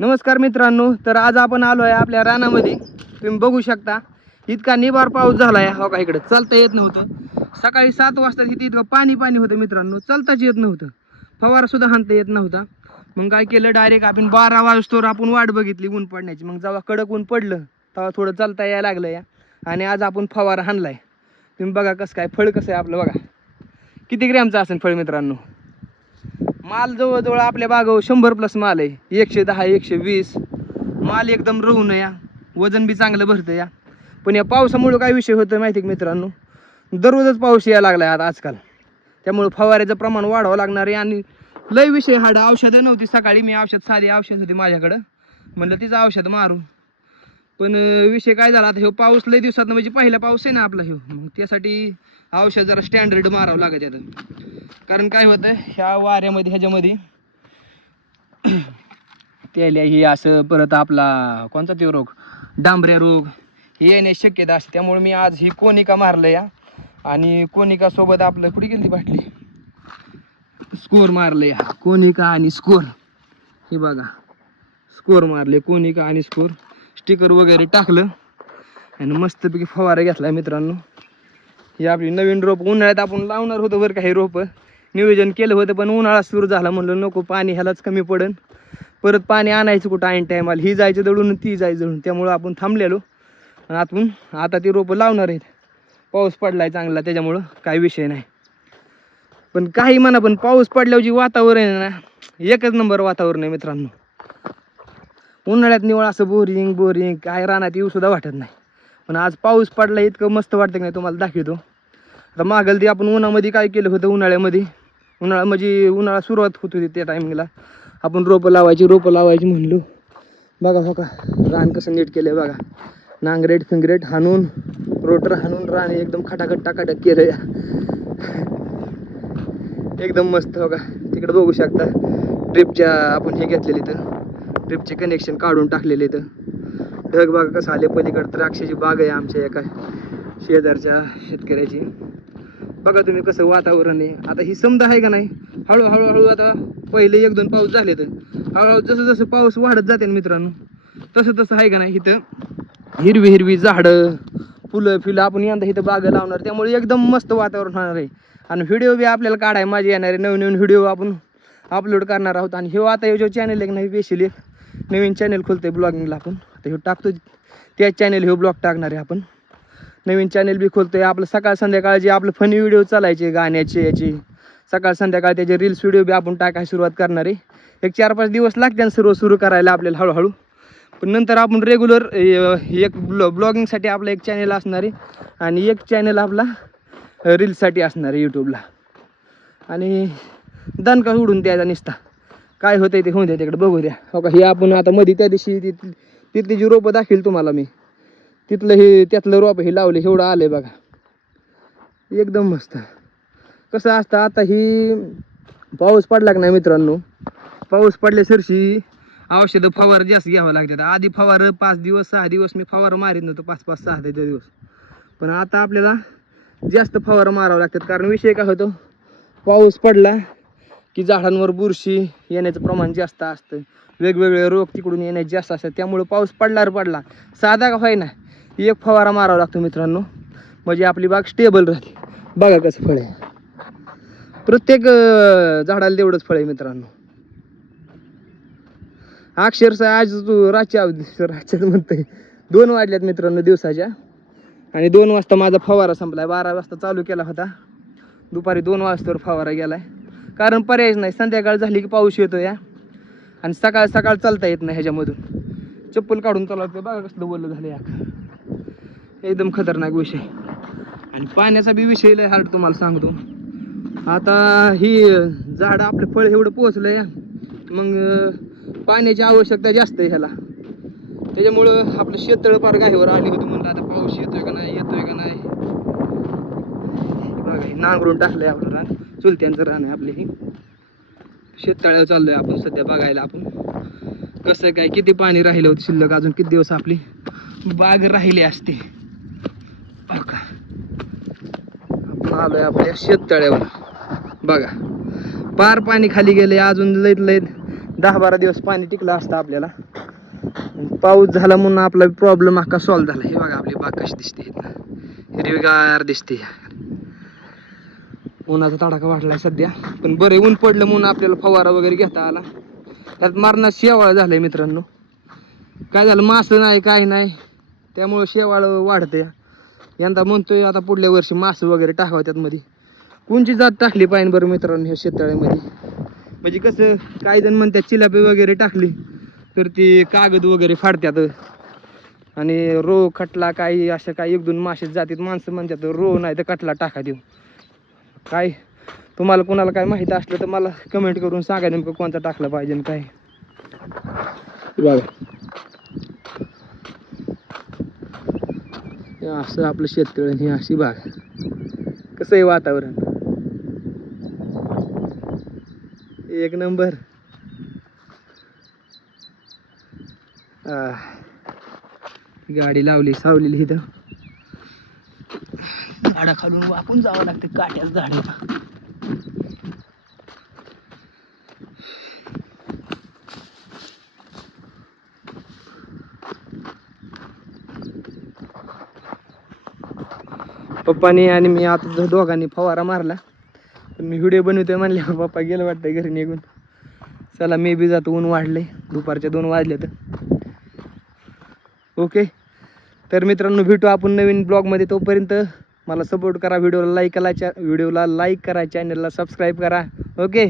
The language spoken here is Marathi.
नमस्कार मित्रांनो, तर आज आपण आलो आहे आपल्या रानामध्ये. तुम्ही बघू शकता इतका निबार पाऊस झालाय. हो का, इकडे चालता येत नव्हतं. सकाळी 7 वाजता इथे इतकं पाणी होतं मित्रांनो, चालताच येत नव्हतं, फवारा सुद्धा हाणता येत नव्हता. मग काय केलं, डायरेक्ट आपण 12 वाजतोवर आपण वाट बघितली ऊन पडण्याची. मग जेव्हा कडक ऊन पडलं तेव्हा थोडं चालता यायला लागलं या, आणि आज आपण फवारा हाणलाय. तुम्ही बघा कसं काय फळ कसं आहे आपलं, बघा किती ग्रॅमचं असेल फळ मित्रांनो. माल जवळजवळ आपल्या बागावर 100+ माल आहे, 110 120 माल एकदम रहून या. वजन बी चांगलं भरतं या. पण या पावसामुळे काय विषय होतं माहिती का मित्रांनो, दररोजच पाऊस यायला लागलाय आता आजकाल. त्यामुळे फवाऱ्याचं प्रमाण वाढवावं लागणार आहे. आणि लय विषय औषधं नव्हती. सकाळी मी साधी औषध होती माझ्याकडं, म्हणलं तिचं औषध मारू. पण विषय काय झाला, आता ह्यो पाऊस लय दिवसात म्हणजे पहिला पाऊस आहे ना आपला ह्यो, मग त्यासाठी औषध जरा स्टँडर्ड मारावं लागत येतं. कारण काय होतं ह्या वाऱ्यामध्ये ह्याच्यामध्ये तेल्या ही असं, परत आपला कोणता तो रोग, डांबऱ्या रोग हे येण्याची शक्यता असते. त्यामुळे मी आज ही कोनिका मारलं या, आणि कोनिका सोबत आपलं कुठे गेली बाटली, स्कोर मारलं या. कोनिका आणि स्कोर, हे बघा स्कोर मारले, कोनिका आणि स्कोर, स्टिकर वगैरे टाकलं आणि मस्तपैकी फवारा घेतला मित्रांनो. ही आपली नवीन रोप उन्हाळ्यात आपण लावणार होतो बरं का. हे रोप नियोजन केलं होतं, पण उन्हाळा सुरू झाला, म्हणलं नको पाणी ह्यालाच कमी पडन, परत पाणी आणायचं कुठं ऐन टायमाला, ही जायचं दळून ती जायचं दळून. त्यामुळं आपण थांबलेलो आणि आपण आता ती रोपं लावणार आहेत. पाऊस पडलाय चांगला त्याच्यामुळं काही विषय नाही. पण काही म्हणा, पण पाऊस पडल्यावर जी वातावरण आहे ना, एकच नंबर वातावरण आहे मित्रांनो. उन्हाळ्यात निवळ असं बोरिंग काय रानात येऊ सुद्धा वाटत नाही. पण आज पाऊस पडला इतकं मस्त वाटतं की नाही, तुम्हाला दाखवतो. आता मागल ती आपण उन्हामध्ये काय केलं होतं, उन्हाळा सुरुवात होत होती त्या टायमिंगला आपण रोपं लावायची म्हणलो. बघा हो का रान कसं नीट केलंय बघा. नांगरेट फिंगरेट हाणून, रोटर हाणून रान एकदम खटाखट टाकाटक केलं एकदम मस्त. हो का, तिकडे बघू शकता ड्रिपच्या आपण हे घेतलेली, तर ड्रिपचे कनेक्शन काढून टाकलेले. तर ढग बघा कसं आले. पलीकडे द्राक्षाची बाग आहे आमच्या एका शेजारच्या शेतकऱ्याची. बघा तुम्ही कसं वातावरण आहे. आता ही समजा आहे का नाही, हळूहळू आता पहिले 1-2 पाऊस झाले, तर हळूहळू जसं पाऊस वाढत जाते ना मित्रांनो, तसं आहे का नाही, इथं हिरवी झाडं फुलं आपण यंदा इथं बाग लावणार. त्यामुळे एकदम मस्त वातावरण होणार आहे. आणि व्हिडिओ बी आपल्याला काढाय माझे येणार आहे. नवीन व्हिडिओ आपण अपलोड करणार आहोत. आणि हे आता जो चॅनल एक नाही, स्पेशली नवीन चॅनल खोलतोय ब्लॉगिंगला आपण. आता हे टाकतो त्याच चॅनल, हे ब्लॉग टाकणार आहे आपण. नवीन चॅनल बी खोलतोय आपलं. सकाळ संध्याकाळ जे आपलं फनी व्हिडिओ चालायचे गाण्याचे याचे, सकाळ संध्याकाळ त्याचे रील्स व्हिडिओ बी आपण टाकायला सुरुवात करणार आहे. एक 4-5 दिवस लागते सुरू करायला आपल्याला हळूहळू. पण नंतर आपण रेग्युलर एक ब्लॉगिंगसाठी आपला एक चॅनल असणार आहे, आणि एक चॅनल आपला रील्ससाठी असणार आहे यूट्यूबला. आणि दणका उडून द्यायचा निसता, काय होतंय ते होऊन द्या, तिकडे बघू द्या. हो का, हे आपण आता मध्ये त्या दिवशी तिथली जी रोपं दाखवेल तुम्हाला मी, त्यातलं रोप हे लावले, एवढं आलंय बघा, एकदम मस्त. कसं असतं, आता ही पाऊस पडला की नाही मित्रांनो, पाऊस पडल्या सरशी औषधं फवार जास्त घ्यावं लागतात. आधी फवार 5-6 दिवस मी फवार मारित नव्हतो, 5-6 दिवस. पण आता आपल्याला जास्त फवार मारावं लागतात. कारण विषय काय होतो, पाऊस पडला की झाडांवर बुरशी येण्याचं प्रमाण जास्त असतं, वेगवेगळे रोग तिकडून येण्याचे जास्त असतात. त्यामुळे पाऊस पडला साधा का होईना, एक फवारा मारावा लागतो मित्रांनो, म्हणजे आपली बाग स्टेबल राहते. बघा कसं फळ आहे, प्रत्येक झाडाला तेवढंच फळ आहे मित्रांनो. अक्षरशः आज रातच्याच म्हणतोय 2 वाजल्यात मित्रांनो दिवसाच्या, आणि 2 वाजता माझा फवारा संपलाय. 12 वाजता चालू केला होता, दुपारी 2 वाजतावर फवारा गेलाय. कारण पर्यायच नाही, संध्याकाळ झाली की पाऊस येतो या, आणि सकाळ चालता येत नाही ह्याच्यामधून. चप्पल काढून चालवतं, बघा कसलं बोललं झालं या, एकदम खतरनाक विषय. आणि पाण्याचा बी विषय लय हार्ड तुम्हाला सांगतो. आता ही झाड आपलं फळ एवढं पोहोचलं या, मग पाण्याची आवश्यकता जास्त आहे ह्याला. त्याच्यामुळं आपलं शेततळ फार गायवर आली होती. म्हणलं आता पाऊस येतोय का नाही. बघा हे नांगरून टाकलंय आपलं रान, चुलत्यांचं रान आहे आपले. ही शेततळ्यावर चाललोय आपण सध्या बघायला, आपण कसं काय, किती पाणी राहिलं होतं शिल्लक, अजून किती दिवस आपली बाग राहिली असते. बघा आपण आलोय आपल्या शेततळ्यावर. बघा पार पाणी खाली गेले, अजून लईत 10-12 दिवस पाणी टिकलं असतं आपल्याला. पाऊस झाला म्हणून आपला प्रॉब्लेम अख्खा सॉल्व्ह झाला. हे बघा आपली बाग कशी दिसते इथनं, हिरवीगार दिसते. उन्हाचा तडाखा वाढलाय सध्या, पण बरे ऊन पडलं म्हणून आपल्याला फवारा वगैरे घेता आला. त्यात मारणं शेवाळ झालंय मित्रांनो. काय झालं, मासं नाही काय नाही, त्यामुळं शेवाळ वाढते. यंदा म्हणतोय आता पुढल्या वर्षी मासं वगैरे टाकावं त्यात मध्ये. कोणची जात टाकली पाहिजे बरं मित्रांनो ह्या शेततळ्यामध्ये? म्हणजे कसं, काही जण म्हणतात चिलापी वगैरे टाकली तर ती कागद वगैरे फाडतात आणि रो खटला काही अशा काही एक दोन मासे जातीत. माणसं म्हणतात रो नाही तर कटला टाका देऊ. काय तुम्हाला कोणाला काय माहिती असलं तर मला कमेंट करून सांगा नेमकं कोणता टाकला पाहिजे आणि काय. बघा हे असं आपलं शेततळ, ही अशी बाग. कसं आहे वातावरण? एक नंबर. गाडी लावली सावलेली इथं, झाडा खालून वाकून जावं लागते, काट्याच झाड आहे. पप्पानी आणि मी आता दोघांनी फवारा मारला, पण मी व्हिडिओ बनवतोय म्हणले पप्पा गेलं वाटतं घरी निघून. चला मी बी जातो, ऊन वाढले, दुपारच्या 2 वाजले तर. ओके, तर मित्रांनो भेटू आपण नवीन ब्लॉगमध्ये. तोपर्यंत मला सपोर्ट करा, व्हिडिओला लाईक करा, चॅनलला सबस्क्राईब करा. ओके.